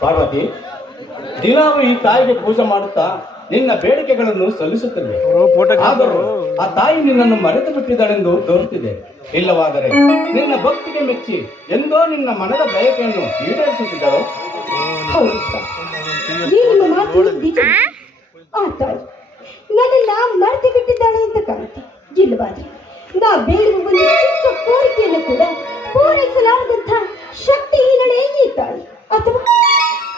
ಪಾರ್ವತಿ, ದಿನಾವು ಈ ತಾಯಿಗೆ ಪೂಜೆ ಮಾಡುತ್ತಾ ನಿನ್ನ ಬೇಡಿಕೆಗಳನ್ನು ಸಲ್ಲಿಸುತ್ತದೆ. ಆದರೂ ಆ ತಾಯಿ ನಿನ್ನನ್ನು ಮರೆತು ಬಿಟ್ಟಿದ್ದಾಳೆಂದು ತೋರುತ್ತಿದೆ. ಇಲ್ಲವಾದರೆ ನಿನ್ನ ಭಕ್ತಿಗೆ ಮೆಚ್ಚಿ ಎಂದೋ ನಿನ್ನ ಮನದ ಬಯಕೆಯನ್ನು ಈಡೇರಿಸುತ್ತಿದ್ದಳು. ನನ್ನನ್ನ ಮರೆತು ಬಿಟ್ಟಿದ್ದಾಳೆ ಅಂತ ಕಾಣುತ್ತೆ. ಇಲ್ಲವಾದ್ರೆ ನಾ ಬೇಡುವ ಒಂದು ಚಿಕ್ಕ ಕೋರಿಕೆಯನ್ನು ಕೂಡ ಪೂರೈಸಲಾರದಂಥ ಶಕ್ತಿಹೀನಳೇ ಈ ತಾಯಿ, ಅಥವಾ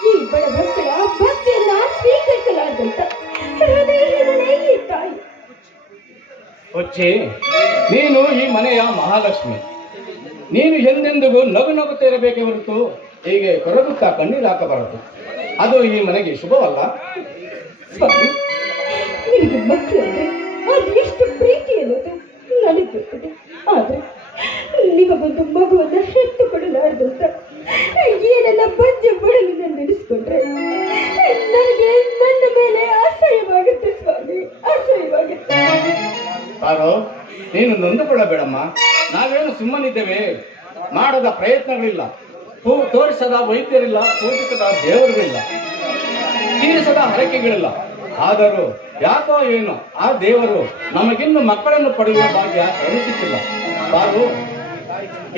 ಈ ಬಡ ಭಕ್ತರ ಭಕ್ತಿಯನ್ನ ಸ್ವೀಕರಿಸಲಾರದಂಥ ಹೃದಯಹೀನಳೇ ಈ ತಾಯಿ. ಕೊಚ್ಚಿ, ನೀನು ಈ ಮನೆಯ ಮಹಾಲಕ್ಷ್ಮಿ. ನೀನು ಎಂದೆಂದಿಗೂ ನಗು ನಗುತ್ತಾ ಇರಬೇಕೆ ಹೊರತು ಹೀಗೆ ಕೊರಗುತ್ತಾ ಕಣ್ಣೀರು ಹಾಕಬಾರದು. ಅದು ಈ ಮನೆಗೆ ಶುಭವಲ್ಲ. ಸ್ವಾಮಿ, ನಿನಗೆ ಮಕ್ಕಳು ಅಂದ್ರೆ ಅದು ಎಷ್ಟು ಪ್ರೀತಿ ಅನ್ನೋದು ನನಗೆ ಗೊತ್ತಿದೆ. ಆದ್ರೆ ನಿಮಗೊಂದು ಮಗುವನ್ನ ಹೆತ್ತು ಕೊಡಲಾರದಂತ ಏನನ್ನ ಬಂಜೆ ಬಡಲನ್ನ ನಡೆಸ್ಕೊಂಡ್ರೆ ನನಗೆ ನನ್ನ ಮೇಲೆ ಅಸಹ್ಯವಾಗುತ್ತೆ ಸ್ವಾಮಿ, ಅಸಹ್ಯವಾಗುತ್ತೆ. ಯಾರೋ ನೀನು ನೊಂದುಕೊಳ್ಳಬೇಡಮ್ಮ. ನಾವೇನು ಸುಮ್ಮನಿದ್ದೇವೆ. ಮಾಡದ ಪ್ರಯತ್ನಗಳಿಲ್ಲ, ತೋರಿಸದ ವೈದ್ಯರಿಲ್ಲ, ಪೂಜಿಸದ ದೇವರುಗಳಿಲ್ಲ, ತೀರಿಸದ ಹರಕೆಗಳಿಲ್ಲ. ಆದರೂ ಯಾಕೋ ಏನು ಆ ದೇವರು ನಮಗಿನ್ನು ಮಕ್ಕಳನ್ನು ಪಡೆಯುವ ಭಾಗ್ಯ ಕರುಣಿಸುತ್ತಿಲ್ಲ. ತಾನು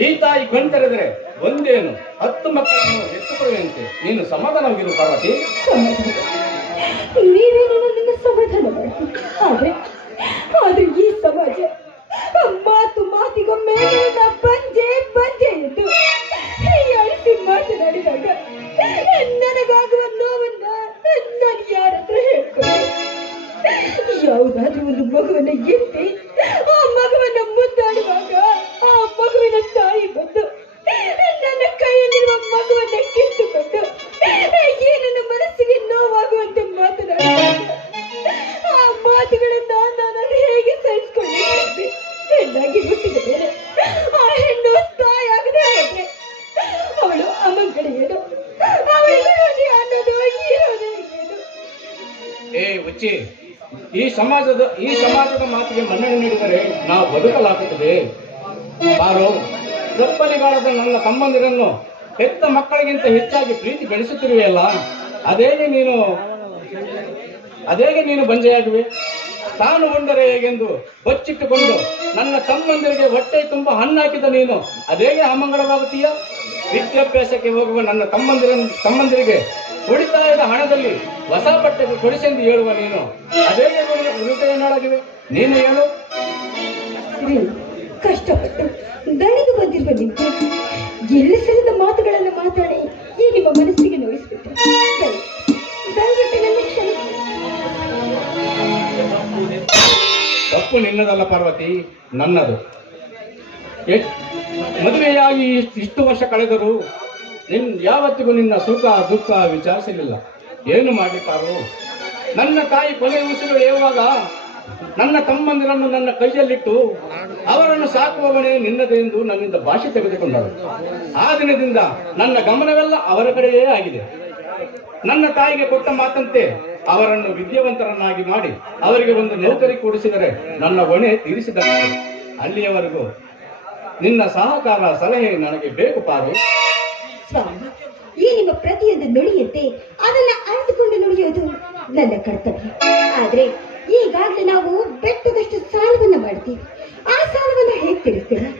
ಈ ತಾಯಿ ಕಣ್ತೆರೆದರೆ ಒಂದೇನು 10 ಮಕ್ಕಳನ್ನು ಎತ್ತುಕೊಳ್ಳುವಂತೆ ನೀನು ಸಮಾಧಾನವಾಗಿರು ಪಾರ್ವತಿ. ನೀವೇನು ನನ್ನ ಸಮಾಧಾನ ಮಾಡಿ, ಆದ್ರೆ ಈ ಸಮಾಜ ಮಾತಿಗೊಮ್ಮೆ ಬಂಜೆ ಬಂಜೆ ಎಂದು ಅಳಿಸಿ ಮಾತನಾಡಿದಾಗ ನನಗಾಗುವ ನೋವನ್ನ ನಾನು ಯಾರತ್ರ ಹೇಳ್ಕೊಂಡೆ. ಯಾವುದಾದ್ರೂ ಒಂದು ಮಗುವನ್ನ ಎತ್ತಿ ಆ ಮಗುವನ್ನ ಮುದ್ದಾಡುವಾಗ ಆ ಮಗುವಿನ ತಾಯಿ ಬಂದು ನನ್ನ ಕೈಯಲ್ಲಿರುವ ಮಗುವನ್ನ ಕಿತ್ತುಕೊಂಡು ನನ್ನ ಮನಸ್ಸಿಗೆ ನೋವಾಗುವಂತೆ ಮಾತನಾಡುವಾಗ ಆ ಮಾತುಗಳನ್ನ ನಾನು ಹೇಗೆ ಸಹಿಸಿಕೊಂಡಿದ್ದೆ. ಹೆಣ್ಣಾಗಿ ಹುಟ್ಟಿದ ಮೇಲೆ ಆ ಹೆಣ್ಣು ತಾಯಾಗದೆ ಹೋದ್ರೆ ಅವಳು ಅಮ್ಮಂಗಡೆ ಏನು, ಅವಳಿಗೆ ಅನ್ನೋದು ಇರೋದೇ ಏನು. ಹುಚ್ಚಿ, ಈ ಸಮಾಜದ ಮಾತಿಗೆ ಮನ್ನಣೆ ನೀಡಿದರೆ ನಾವು ಬದುಕಲಾಗುತ್ತದೆ. ಬಾರೋ, ತಪ್ಪಲಿಗಾಳದ ನನ್ನ ತಮ್ಮಂದಿರನ್ನು ಹೆತ್ತ ಮಕ್ಕಳಿಗಿಂತ ಹೆಚ್ಚಾಗಿ ಪ್ರೀತಿ ಬೆಳೆಸುತ್ತಿರುವೆಯಲ್ಲ, ಅದೇಗೆ ನೀನು ಬಂಜೆಯಾಗುವೆ? ತಾನು ಉಂಡರೆ ಹೇಗೆಂದು ಬಚ್ಚಿಟ್ಟುಕೊಂಡು ನನ್ನ ತಮ್ಮಂದಿರಿಗೆ ಹೊಟ್ಟೆ ತುಂಬ ಹಣ್ಣಾಕಿದ ನೀನು ಅದೇಗೆ ಅಮಂಗಳವಾಗುತ್ತೀಯ? ವಿದ್ಯಾಭ್ಯಾಸಕ್ಕೆ ಹೋಗುವ ನನ್ನ ತಮ್ಮಂದಿರಿಗೆ ಉಳಿತಾಯದ ಹಣದಲ್ಲಿ ಹೊಸ ಬಟ್ಟೆ ಕೊಡಿಸೆಂದು ಹೇಳುವ ನೀನು ಅದೇಗೆ ಹೃದಯನಾಳಾಗಿವೆ? ನೀನು ಹೇಳು. ಕಷ್ಟಪಟ್ಟು ದಣಿದು ಬಂದಿರುವ ನಿಮಗೆ ಗೆಲ್ಲಿಸಲಿದ ಮಾತುಗಳನ್ನು ಮಾತಾಡಿ ಈ ನಿಮ್ಮ ಮನಸ್ಸಿಗೆ ನೋಯಿಸ್ಬಿಟ್ಟು ದಯವಿಟ್ಟು ನನ್ನ ಕ್ಷಮಿಸಿ. ತಪ್ಪು ನಿನ್ನದಲ್ಲ ಪಾರ್ವತಿ, ನನ್ನದು. ಮದುವೆಯಾಗಿ ಇಷ್ಟು ವರ್ಷ ಕಳೆದರೂ ಯಾವತ್ತಿಗೂ ನಿನ್ನ ಸುಖ ದುಃಖ ವಿಚಾರಿಸಲಿಲ್ಲ. ಏನು ಮಾಡಿದ್ದಾರೋ? ನನ್ನ ತಾಯಿ ಕೊನೆ ಉಸಿರು ಹೇಳುವಾಗ ನನ್ನ ತಮ್ಮಂದಿರನ್ನು ನನ್ನ ಕೈಯಲ್ಲಿಟ್ಟು ಅವರನ್ನು ಸಾಕುವವನೇ ನಿನ್ನದೆಂದು ನನ್ನಿಂದ ಭಾಷೆ ತೆಗೆದುಕೊಂಡರು. ಆ ದಿನದಿಂದ ನನ್ನ ಗಮನವೆಲ್ಲ ಅವರ ಕಡೆಯೇ ಆಗಿದೆ. ನನ್ನ ತಾಯಿಗೆ ಕೊಟ್ಟ ಮಾತಂತೆ ಅವರನ್ನು ವಿದ್ಯಾವಂತರನ್ನಾಗಿ ಮಾಡಿ ಅವರಿಗೆ ಒಂದು ನೌಕರಿ ಕೊಡಿಸಿದರೆ ನನ್ನ ಹೊಣೆ ತೀರಿಸಿದಂತೆ. ಅಲ್ಲಿಯವರೆಗೂ ನಿನ್ನ ಸಹಕಾರ ಸಲಹೆ ನನಗೆ ಬೇಕು ಪಾರು. ಸ್ವಾಮಿ, ಈ ನಿಮ್ಮ ಪ್ರತಿಯೊಂದು ನುಡಿಯಂತೆ ಅದನ್ನ ಅರಿತುಕೊಂಡು ನುಡಿಯೋದು ನನ್ನ ಕರ್ತವ್ಯ. ಆದ್ರೆ ಈಗಾಗಲೇ ನಾವು ಬೆಟ್ಟದಷ್ಟು ಸಾಲವನ್ನ ಮಾಡ್ತೀವಿ. ಆ ಸಾಲವನ್ನ ಹೇಗೆ ತೀರಿಸ್ತೀರಾ?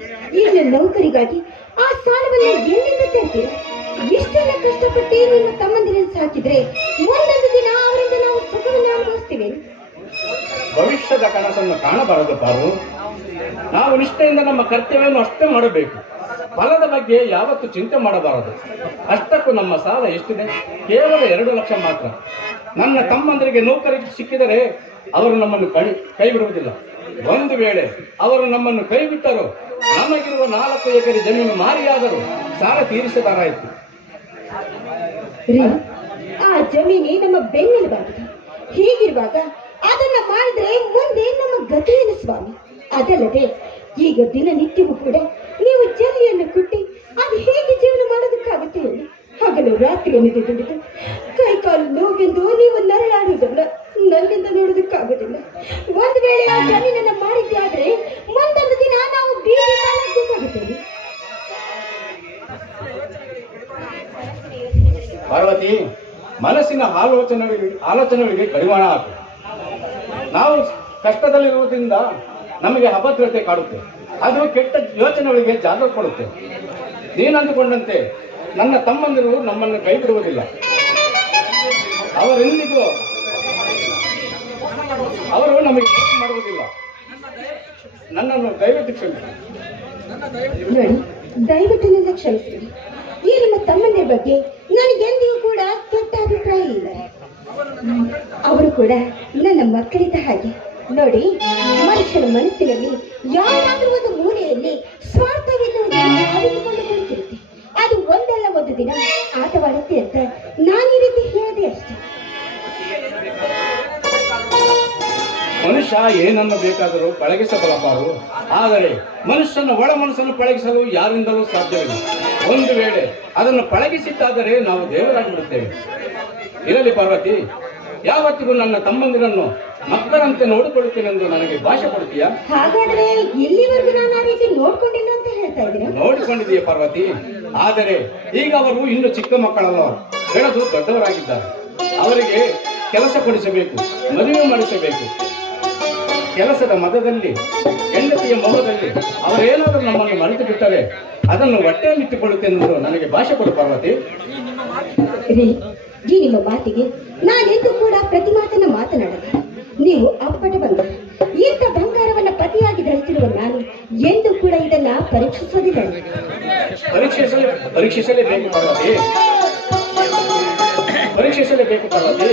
ಈಗ ನೌಕರಿಗಾಗಿ ಆ ಸಾಲವನ್ನ ಎಲ್ಲಿಂದ ತರ್ತೀರಾ? ಇಷ್ಟೆಲ್ಲ ಕಷ್ಟಪಟ್ಟು ನಿಮ್ಮ ತಮ್ಮಂದಿರನ್ನು ಸಾಕಿದ್ರೆ ಒಂದೊಂದು ದಿನ ಅವರಿಂದ ನಾವು ಸುಖವನ್ನು ಅನುಭವಿಸ್ತೀವಿ. ಭವಿಷ್ಯದ ಕನಸನ್ನು ಕಾಣಬಾರದು ಪಾರು. ನಾವು ನಿಷ್ಠೆಯಿಂದ ನಮ್ಮ ಕರ್ತವ್ಯವನ್ನು ಅಷ್ಟೇ ಮಾಡಬೇಕು. ಫಲದ ಬಗ್ಗೆ ಯಾವತ್ತೂ ಚಿಂತೆ ಮಾಡಬಾರದು. ಅಷ್ಟಕ್ಕೂ ನಮ್ಮ ಸಾಲ ಎಷ್ಟಿದೆ? ಕೇವಲ 2 ಲಕ್ಷ ಮಾತ್ರ. ನನ್ನ ತಮ್ಮಂದರಿಗೆ ನೌಕರಿ ಸಿಕ್ಕಿದರೆ ಅವರು ನಮ್ಮನ್ನು ಕೈ ಬಿಡುವುದಿಲ್ಲ. ಒಂದು ವೇಳೆ ಅವರು ನಮ್ಮನ್ನು ಕೈ ಬಿಟ್ಟರು ನಮಗಿರುವ 4 ಎಕರೆ ಜಮೀನು ಮಾರಿಯಾದರೂ ಸಾಲ ತೀರಿಸದಾರಾಯಿತು. ಆ ಜಮೀನೇ ನಮ್ಮ ಬೆನ್ನೆಲುಬಾಗಿದೆ. ಹೀಗಿರುವಾಗ ಅದನ್ನ ಮಾಡಿದ್ರೆ ಮುಂದೆ ನಮ್ಮ ಗತಿಯೇನು ಸ್ವಾಮಿ? ಅದಲ್ಲದೆ ಈಗ ದಿನನಿತ್ಯವೂ ಕೂಡ ನೀವು ಜಲ್ಲಿಯನ್ನು ಕುಟ್ಟಿ ಅದು ಹೇಗೆ ಜೀವನ ಮಾಡೋದಕ್ಕಾಗುತ್ತೆ ಹೇಳಿ? ಹಗಲು ರಾತ್ರಿ ಅನ್ನದೆ ದುಡಿದು ಕೈಕಾಲು ನೋವೆಂದು ನೀವು ನರಳಾಡುವುದನ್ನ ನನ್ನಿಂದ ನೋಡೋದಕ್ಕಾಗೋದಿಲ್ಲ. ಒಂದು ವೇಳೆ ಆ ಜಮೀನನ್ನ ಮಾಡಿದ್ದೆ ಆದ್ರೆ ಮುಂದೊಂದು ದಿನ ನಾವು ಬೀದಿ ಕಾಲಾಗಬೇಕಾಗುತ್ತೇವೆ. ಮನಸ್ಸಿನ ಆಲೋಚನೆಗಳಿಗೆ ಕಡಿವಾಣ ಹಾಕು. ನಾವು ಕಷ್ಟದಲ್ಲಿರುವುದರಿಂದ ನಮಗೆ ಅಭದ್ರತೆ ಕಾಡುತ್ತೆ, ಅದು ಕೆಟ್ಟ ಯೋಚನೆಗಳಿಗೆ ಜಾಗ ಕೊಡುತ್ತೆ. ನೀನಂದುಕೊಂಡಂತೆ ನನ್ನ ತಮ್ಮಂದಿರು ನಮ್ಮನ್ನು ಕೈ ಬಿಡುವುದಿಲ್ಲ. ಅವರೆಂದಿಗೂ ಅವರು ನಮಗೆ ಮೋಸ ಮಾಡುವುದಿಲ್ಲ. ನನ್ನನ್ನು ದಯವಿಟ್ಟು ಕ್ಷಮಿಸಿ. ನೋಡಿ, ದಯವಿಟ್ಟು ನನ್ನ ಕ್ಷಮಿಸಿರಿ. ಈ ನಿಮ್ಮ ತಮ್ಮಂದಿರ ಬಗ್ಗೆ ನನಗೆಂದಿಗೂ ಕೂಡ ಕೆಟ್ಟ ಅಭಿಪ್ರಾಯ ಇಲ್ಲ. ಅವರು ಕೂಡ ನನ್ನ ಮಕ್ಕಳಿದ್ದ ಹಾಗೆ. ನೋಡಿ, ಮನುಷ್ಯನ ಮನಸ್ಸಿನಲ್ಲಿ ಯಾರಾದರೂ ಒಂದು ಮೂಲೆಯಲ್ಲಿ ಸ್ವಾರ್ಥವಿಲ್ಲುವುದನ್ನು ಅರಿತುಕೊಂಡು ಕುಳಿತಿರುತ್ತೆ. ಅದು ಒಂದಲ್ಲ ಒಂದು ದಿನ ಆಟವಾಡುತ್ತೆ ಅಂತ ನಾನು ಈ ರೀತಿ ಹೇಳಿದೆ ಅಷ್ಟೇ. ಮನುಷ್ಯ ಏನನ್ನು ಬೇಕಾದರೂ ಪಳಗಿಸಬಲ್ಲಪಾರು, ಆದರೆ ಮನುಷ್ಯನ ಒಳ ಮನಸ್ಸನ್ನು ಪಳಗಿಸಲು ಯಾರಿಂದಲೂ ಸಾಧ್ಯವಿಲ್ಲ. ಒಂದು ವೇಳೆ ಅದನ್ನು ಪಳಗಿಸಿದ್ದಾದರೆ ನಾವು ದೇವರಾಗಿಬಿಡುತ್ತೇವೆ. ಇರಲಿ ಪಾರ್ವತಿ, ಯಾವತ್ತಿಗೂ ನನ್ನ ತಮ್ಮಂದಿರನ್ನು ಮಕ್ಕಳಂತೆ ನೋಡಿಕೊಳ್ಳುತ್ತೇನೆಂದು ನನಗೆ ಭಾಷೆ ಕೊಡ್ತೀಯಾ? ಹಾಗಾದ್ರೆ ಇಲ್ಲಿವರೆಗೂ ನಾನು ಆ ರೀತಿ ನೋಡ್ಕೊಂಡಿಲ್ಲ ಅಂತ ಹೇಳ್ತಾ ಇದ್ದೀರಾ? ನೋಡಿಕೊಂಡಿದೆಯಾ ಪಾರ್ವತಿ? ಆದರೆ ಈಗ ಅವರು ಇನ್ನು ಚಿಕ್ಕ ಮಕ್ಕಳಲ್ಲ, ಬೆಳೆದು ದೊಡ್ಡವರಾಗಿದ್ದಾರೆ. ಅವರಿಗೆ ಕೆಲಸ ಕೊಡಿಸಬೇಕು, ಮದುವೆ ಮಾಡಿಸಬೇಕು. ಕೆಲಸದ ಮದದಲ್ಲಿ, ಹೆಂಡತಿಯ ಮೊಹದಲ್ಲಿ ಅವರೇನಾದರೂ ನಮ್ಮನ್ನು ಮರೆತು ಬಿಟ್ಟರೆ ಅದನ್ನು ಹೊಟ್ಟೆಯಲ್ಲಿಟ್ಟುಕೊಳ್ಳುತ್ತೇನೆಂದು ನನಗೆ ಭಾಷೆ ಕೊಡು ಪಾರ್ವತಿ. ಈ ನಿಮ್ಮ ಮಾತಿಗೆ ನಾನೆಂದೂ ಕೂಡ ಪ್ರತಿ ಮಾತನ್ನ ಮಾತನಾಡಲ್ಲ. ನೀವು ಅಪ್ಪಟ ಬಂಗಾರ, ಇಂಥ ಬಂಗಾರವನ್ನ ಪತಿಯಾಗಿ ಧರಿಸಿರುವ ನಾನು ಎಂದೂ ಕೂಡ ಇದನ್ನ ಪರೀಕ್ಷಿಸೋದಿಲ್ಲ. ಪರೀಕ್ಷಿಸಲೇಬೇಕು ಪಾರ್ವತಿ, ಪರೀಕ್ಷಿಸಲೇಬೇಕು ಪಾರ್ವತಿ.